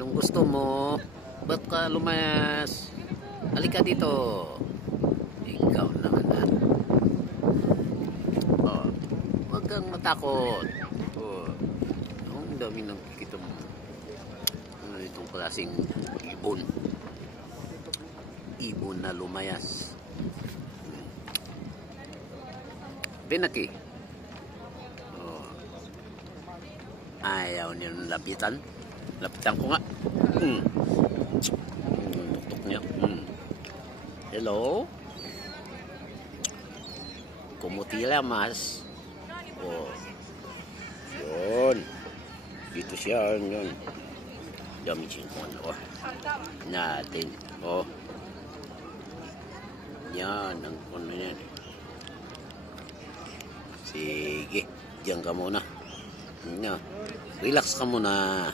Anong gusto mo? Ba't ka lumayas? Halika dito. Ikaw naman na. Oh, huwag kang matakot. Oh, ang dami ng kikita mo. Ano itong klaseng ibon? Ibon na lumayas. Pinaki. Oh. Ayaw niyang lapitan. Lapitan ko nga. Tuktok niya. Hello? Kumutila mas. Oh. Yun. Dito siya. Yun. Dami siyang oh. Natin. Oh. Yan. Ang ano yan. Sige. Diyan ka muna. Relax ka muna.